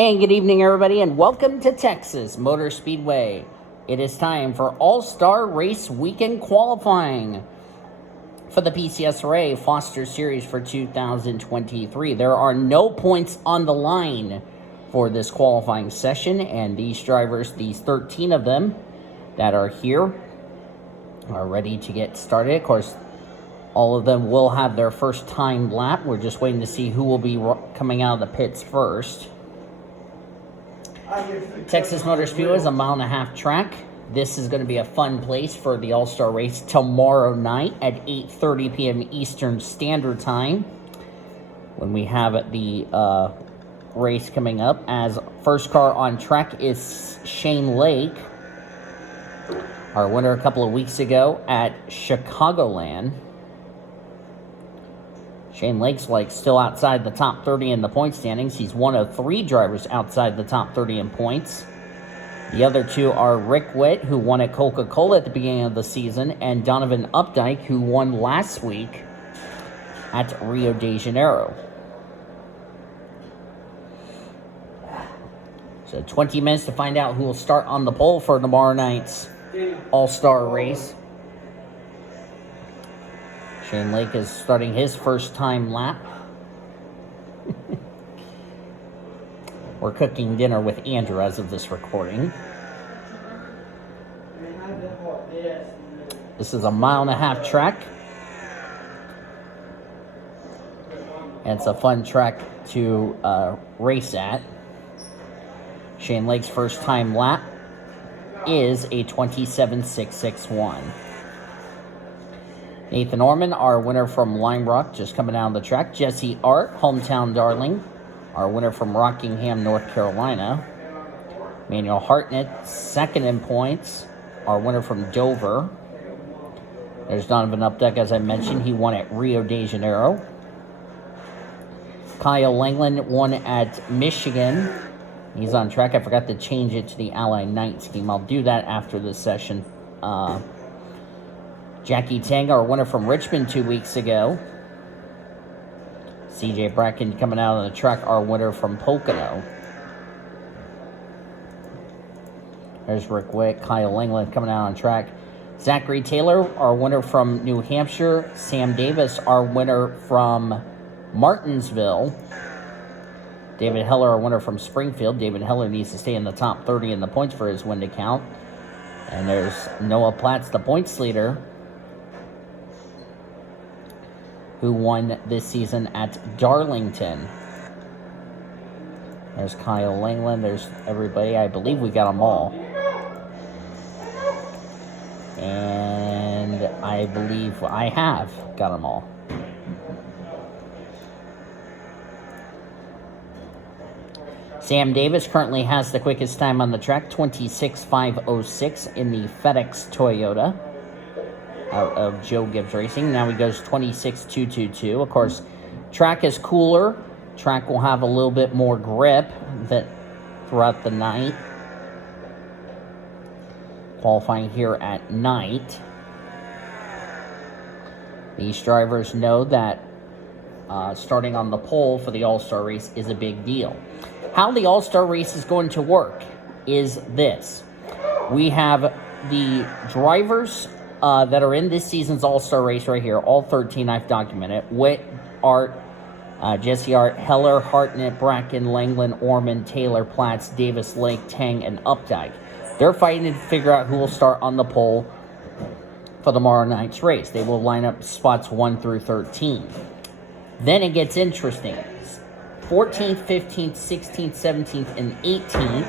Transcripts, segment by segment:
And good evening, everybody, and welcome to Texas Motor Speedway. It is time for All-Star Race Weekend qualifying for the PCSRA Foster Series for 2023. There are no points on the line for this qualifying session, and these drivers, these 13 of them that are here, are ready to get started. Of course, all of them will have their first time lap. We're just waiting to see who will be coming out of the pits first. Texas Motor Speedway is a 1.5 mile track. This is going to be a fun place for the All-Star Race tomorrow night at 8:30 p.m. Eastern Standard Time, when we have the race coming up. As first car on track is Shane Lake, our winner a couple of weeks ago at Chicagoland. Shane Lake's still outside the top 30 in the point standings. He's one of 3 drivers outside the top 30 in points. The other 2 are Rick Witt, who won at Coca-Cola at the beginning of the season, and Donovan Updike, who won last week at Rio de Janeiro. So 20 minutes to find out who will start on the pole for tomorrow night's All-Star Race. Shane Lake is starting his first time lap. We're cooking dinner with Andrew as of this recording. This is a 1.5 mile track. And it's a fun track to race at. Shane Lake's first time lap is a 27.661. Nathan Orman, our winner from Lime Rock, just coming down the track. Jesse Art, hometown darling, our winner from Rockingham, North Carolina. Manuel Hartnett, second in points, our winner from Dover. There's Donovan Updike, as I mentioned. He won at Rio de Janeiro. Kyle Langland won at Michigan. He's on track. I forgot to change it to the Ally Night scheme. I'll do that after this session. Jackie Tang, our winner from Richmond 2 weeks ago. CJ Bracken coming out on the track, our winner from Pocono. There's Rick Witt, Kyle Langland coming out on track. Zachary Taylor, our winner from New Hampshire. Sam Davis, our winner from Martinsville. David Heller, our winner from Springfield. David Heller needs to stay in the top 30 in the points for his win to count. And there's Noah Platts, the points leader, who won this season at Darlington. There's Kyle Langland. There's everybody. I believe we got them all. And I believe I have got them all. Sam Davis currently has the quickest time on the track, 26.506 in the FedEx Toyota out of Joe Gibbs Racing. Now he goes 26.222. Of course, track is cooler. Track will have a little bit more grip throughout the night. Qualifying here at night. These drivers know that starting on the pole for the All-Star Race is a big deal. How the All-Star Race is going to work is this. We have the drivers that are in this season's All-Star Race right here, all 13 I've documented. Witt, Art, Jesse Art, Heller, Hartnett, Bracken, Langland, Orman, Taylor, Platts, Davis, Lake, Tang, and Updike. They're fighting to figure out who will start on the pole for tomorrow night's race. They will line up spots 1 through 13. Then it gets interesting. 14th, 15th, 16th, 17th, and 18th.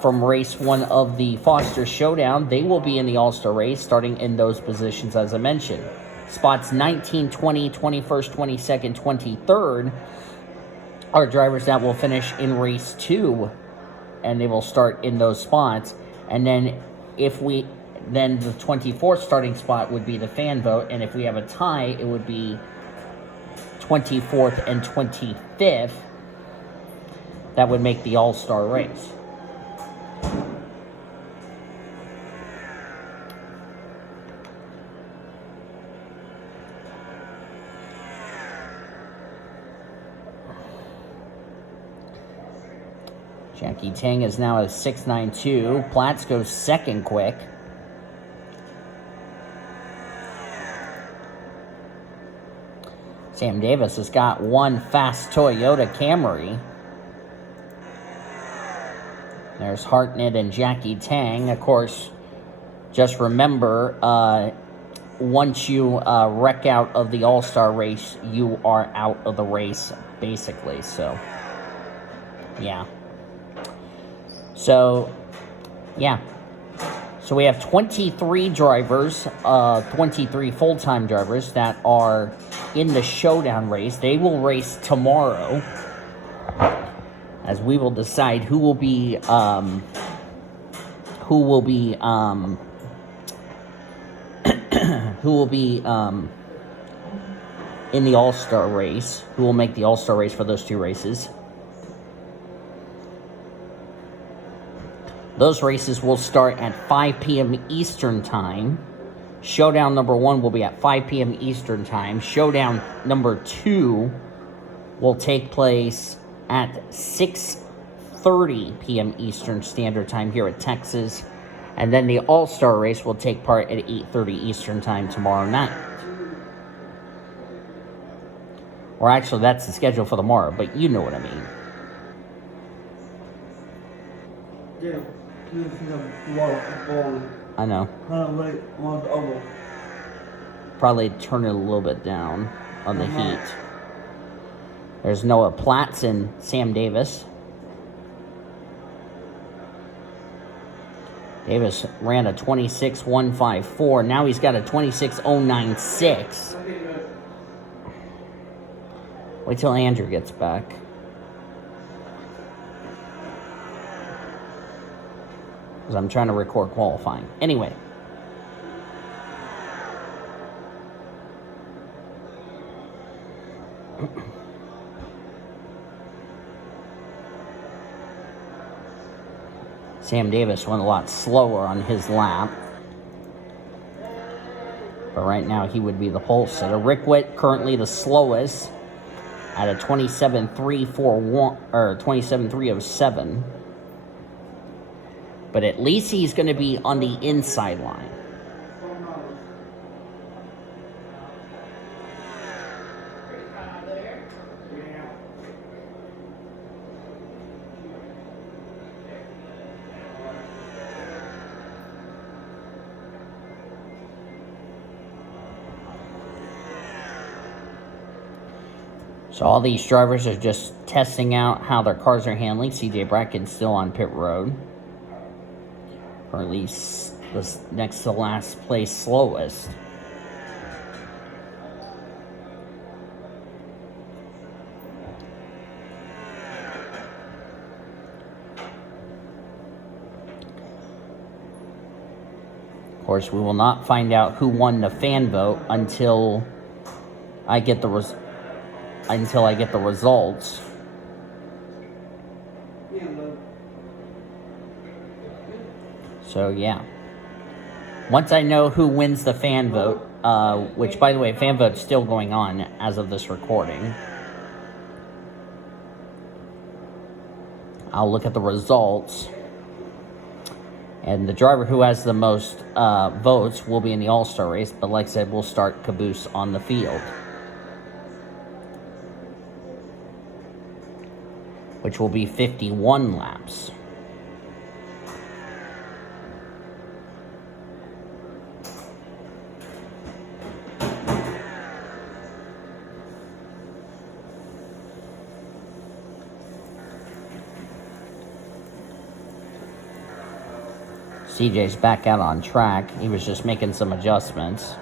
From race 1 of the Foster Showdown, they will be in the All-Star Race, starting in those positions as I mentioned. Spots 19, 20, 21st, 22nd, 23rd are drivers that will finish in race 2, and they will start in those spots. And then then the 24th starting spot would be the fan vote, and if we have a tie, it would be 24th and 25th. That would make the All-Star Race. Jackie Tang is now at 6.92. Platts goes second quick. Sam Davis has got one fast Toyota Camry. There's Hartnett and Jackie Tang. Of course, just remember, once you wreck out of the All-Star race, you are out of the race, basically. So, yeah. So, yeah. So we have 23 drivers, 23 full-time drivers that are in the showdown race. They will race tomorrow, as we will decide who will be in the All-Star race, who will make the All-Star race for those two races. Those races will start at 5 p.m. Eastern Time. Showdown number 1 will be at 5 p.m. Eastern Time. Showdown number 2 will take place at 6:30 p.m. Eastern Standard Time here at Texas. And then the All-Star race will take part at 8:30 Eastern Time tomorrow night. Or actually, that's the schedule for tomorrow, but you know what I mean. Yeah. I know. Probably turn it a little bit down on the heat. There's Noah Platts and Sam Davis. Davis ran a 26.154. Now he's got a 26.096. Wait till Andrew gets back. Because I'm trying to record qualifying. Anyway. Sam Davis went a lot slower on his lap. But right now he would be the pole sitter. Rick Witt currently the slowest at a 27.341 or 27.307. But at least he's going to be on the inside line. So all these drivers are just testing out how their cars are handling. CJ Bracken's still on pit road. Or at least the next to last place slowest. Of course, we will not find out who won the fan vote until I get the results. So, yeah. Once I know who wins the fan vote, which, by the way, fan vote's still going on as of this recording, I'll look at the results. And the driver who has the most votes will be in the All-Star race. But like I said, we'll start caboose on the field, which will be 51 laps. CJ's back out on track. He was just making some adjustments.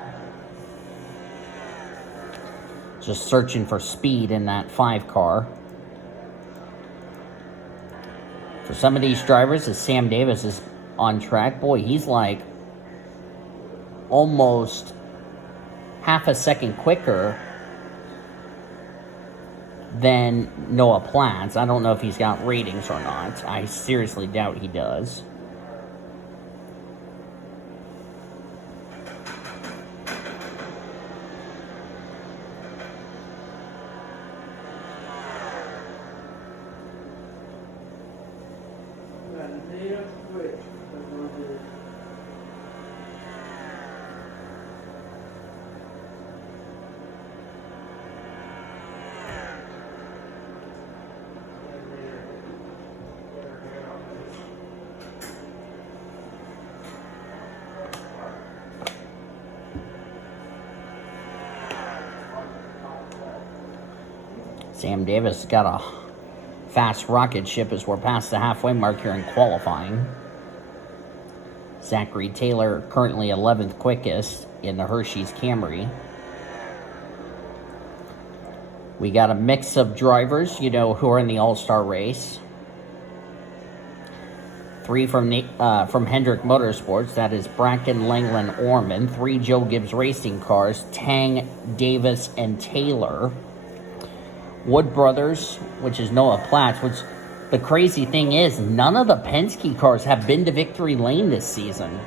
Just searching for speed in that 5 car. For some of these drivers, as Sam Davis is on track, boy, he's like almost half a second quicker than Noah Platts. I don't know if he's got ratings or not. I seriously doubt he does. Isaiah quit. Sam Davis got a fast rocket ship as we're past the halfway mark here in qualifying. Zachary Taylor currently 11th quickest in the Hershey's Camry. We got a mix of drivers, who are in the All-Star race. 3 from Hendrick Motorsports, that is Bracken, Langland, Orman. 3 Joe Gibbs Racing cars, Tang, Davis, and Taylor. Wood Brothers, which is Noah Platts, which the crazy thing is, none of the Penske cars have been to victory lane this season.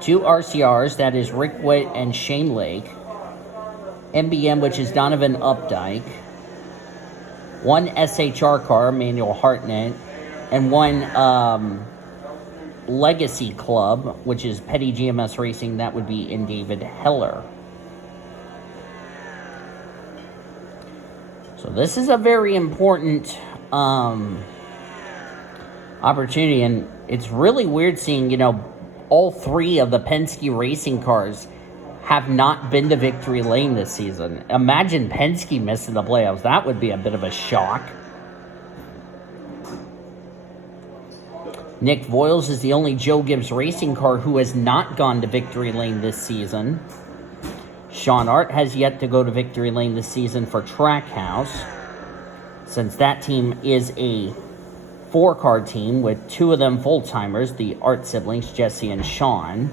2 RCRs, that is Rick Witt and Shane Lake. MBM, which is Donovan Updike. 1 SHR car, Manuel Hartnett. And 1 Legacy Club, which is Petty GMS Racing, that would be in David Heller. So this is a very important opportunity, and it's really weird seeing, all 3 of the Penske racing cars have not been to victory lane this season. Imagine Penske missing the playoffs. That would be a bit of a shock. Nick Voiles is the only Joe Gibbs Racing car who has not gone to victory lane this season. Sean Art has yet to go to victory lane this season for Trackhouse, since that team is a 4-car team with 2 of them full-timers, the Art siblings, Jesse and Sean.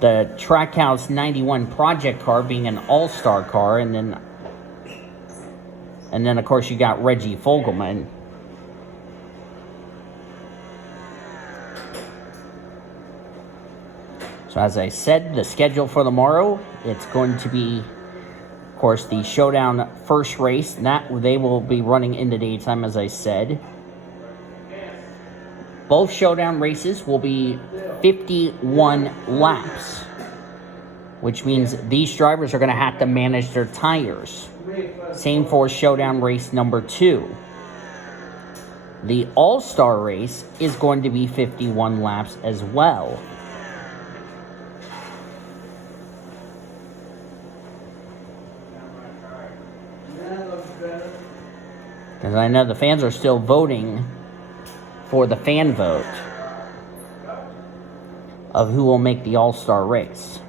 The Trackhouse 91 project car being an all-star car, and then of course you got Reggie Fogelman. So as I said, the schedule for tomorrow, it's going to be, of course, the Showdown first race. That they will be running in the daytime, as I said. Both Showdown races will be 51 laps, which means these drivers are going to have to manage their tires. Same for Showdown race number 2. The All-Star race is going to be 51 laps as well. Because I know the fans are still voting for the fan vote of who will make the All-Star race.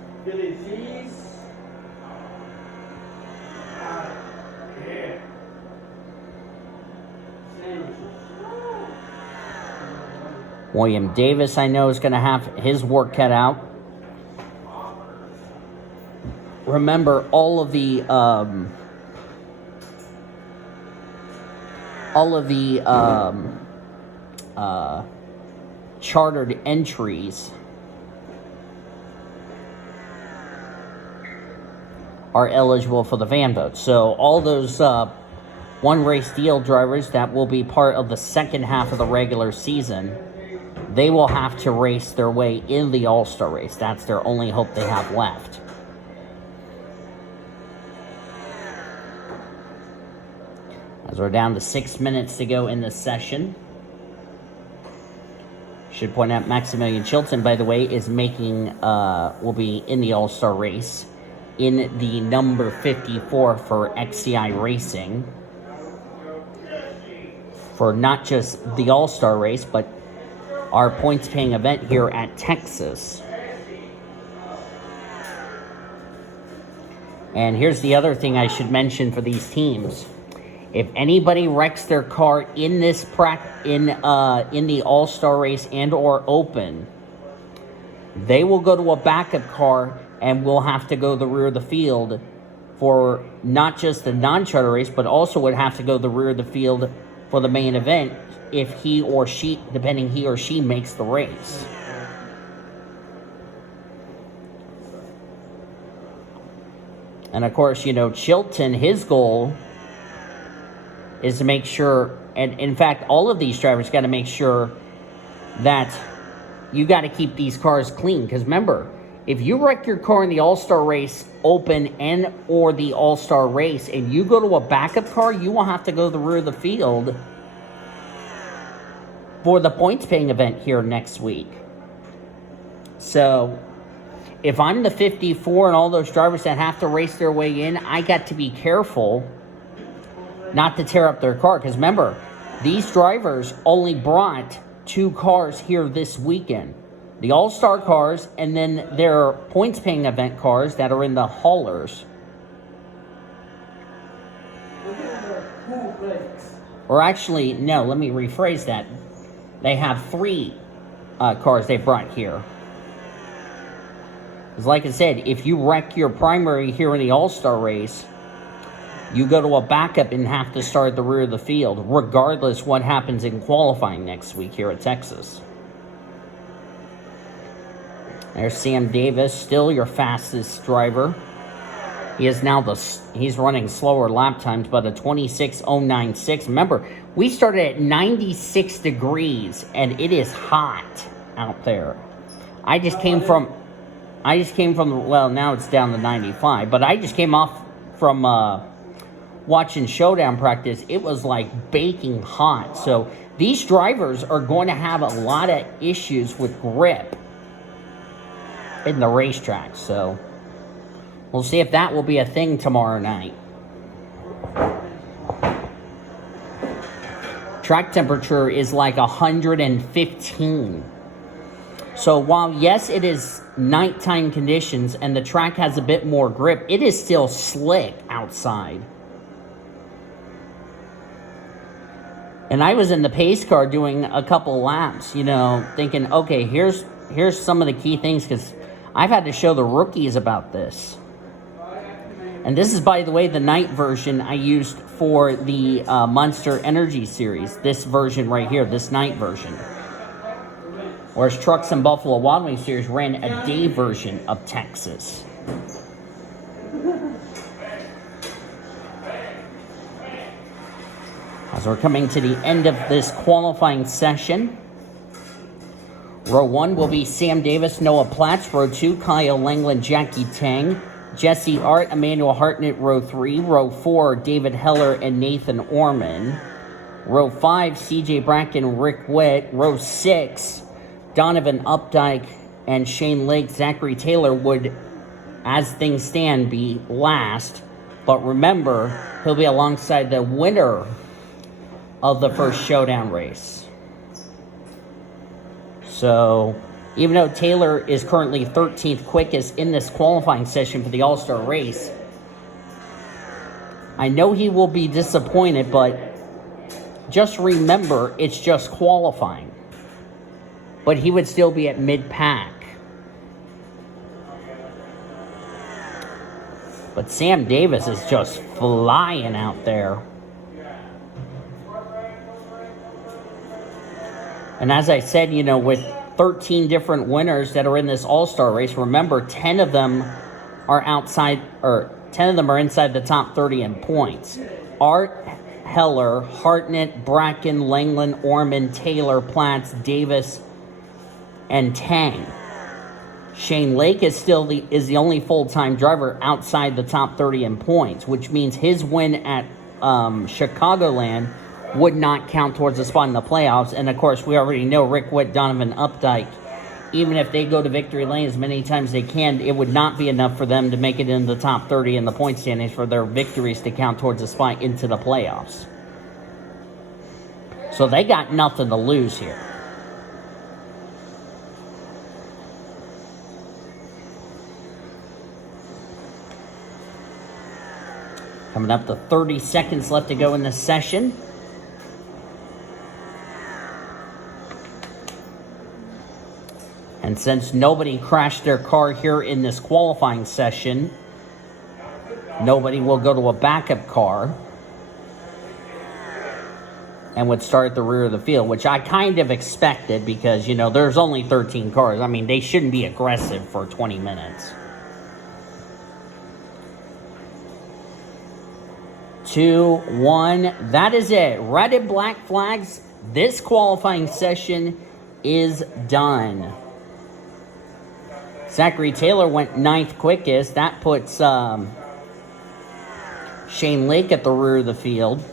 William Davis, I know, is going to have his work cut out. Remember, all of the chartered entries are eligible for the van vote. So all those one race deal drivers that will be part of the second half of the regular season, they will have to race their way in the All-Star race. That's their only hope they have left. As we're down to 6 minutes to go in this session. Should point out Maximilian Chilton, by the way, is making, will be in the All-Star race in the number 54 for XCI Racing. For not just the All-Star race, but our points-paying event here at Texas. And here's the other thing I should mention for these teams. If anybody wrecks their car in this in the All-Star race and or Open, they will go to a backup car and will have to go the rear of the field for not just the non-charter race, but also would have to go the rear of the field for the main event if he or she makes the race. And of course, Chilton, his goal is to make sure, and in fact, all of these drivers got to make sure that you got to keep these cars clean. Because remember, if you wreck your car in the All-Star Race Open and or the All-Star Race, and you go to a backup car, you will have to go to the rear of the field for the points paying event here next week. So if I'm the 54 and all those drivers that have to race their way in, I got to be careful not to tear up their car. Because remember, these drivers only brought 2 cars here this weekend. The All-Star cars and then their points-paying event cars that are in the haulers. Or actually, no, let me rephrase that. They have 3 cars they brought here. Because like I said, if you wreck your primary here in the All-Star race, you go to a backup and have to start at the rear of the field, regardless what happens in qualifying next week here at Texas. There's Sam Davis, still your fastest driver. He is now he's running slower lap times, but a 26.096. Remember, we started at 96 degrees, and it is hot out there. I just came from, well, now it's down to 95, but I just came off from watching showdown practice. It was like baking hot. So these drivers are going to have a lot of issues with grip in the racetrack. So we'll see if that will be a thing tomorrow night. Track temperature is like 115. So while, yes, it is nighttime conditions and the track has a bit more grip, it is still slick outside. And I was in the pace car doing a couple laps, thinking, okay, here's some of the key things, because I've had to show the rookies about this. And this is, by the way, the night version I used for the Monster Energy Series. This version right here, this night version. Whereas Trucks and Buffalo Wild Wings Series ran a day version of Texas. As we're coming to the end of this qualifying session, Row 1 will be Sam Davis, Noah Platts. Row 2, Kyle Langland, Jackie Tang. Jesse Art, Emmanuel Hartnett, Row 3. Row 4, David Heller and Nathan Orman. Row 5, CJ Bracken, Rick Witt. Row 6, Donovan Updike and Shane Lake. Zachary Taylor would, as things stand, be last. But remember, he'll be alongside the winner of the first showdown race. So, even though Taylor is currently 13th quickest in this qualifying session for the All-Star race, I know he will be disappointed, but just remember, it's just qualifying. But he would still be at mid-pack. But Sam Davis is just flying out there. And as I said, with 13 different winners that are in this All-Star race, remember 10 of them are inside the top 30 in points. Art, Heller, Hartnett, Bracken, Langland, Orman, Taylor, Platts, Davis, and Tang. Shane Lake is the only full-time driver outside the top 30 in points, which means his win at Chicagoland would not count towards a spot in the playoffs. And of course, we already know Rick Witt, Donovan Updike, even if they go to victory lane as many times as they can, it would not be enough for them to make it in the top 30 in the point standings for their victories to count towards a spot into the playoffs. So they got nothing to lose here. Coming up to 30 seconds left to go in this session. And since nobody crashed their car here in this qualifying session, nobody will go to a backup car and would start at the rear of the field, which I kind of expected because, there's only 13 cars. I mean, they shouldn't be aggressive for 20 minutes. 2, 1. That is it. Red and black flags. This qualifying session is done. Zachary Taylor went 9th quickest. That puts Shane Lake at the rear of the field.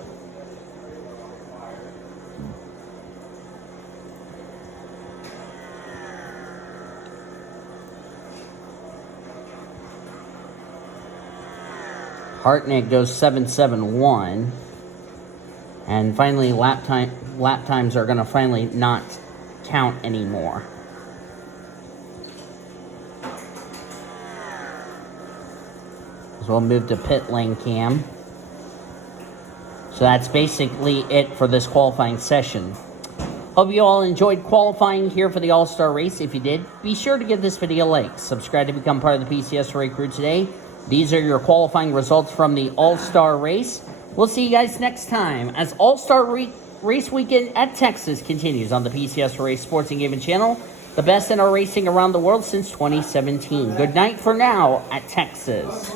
Hartnett goes 7.71. And finally, lap times are going to finally not count anymore. So we'll move to pit lane cam. So that's basically it for this qualifying session. Hope you all enjoyed qualifying here for the All-Star race. If you did, be sure to give this video a like. Subscribe to become part of the PCSRA crew today. These are your qualifying results from the All-Star race. We'll see you guys next time as All-Star race weekend at Texas continues on the PCSRA Sports and Gaming channel. The best in our racing around the world since 2017. Good night for now at Texas.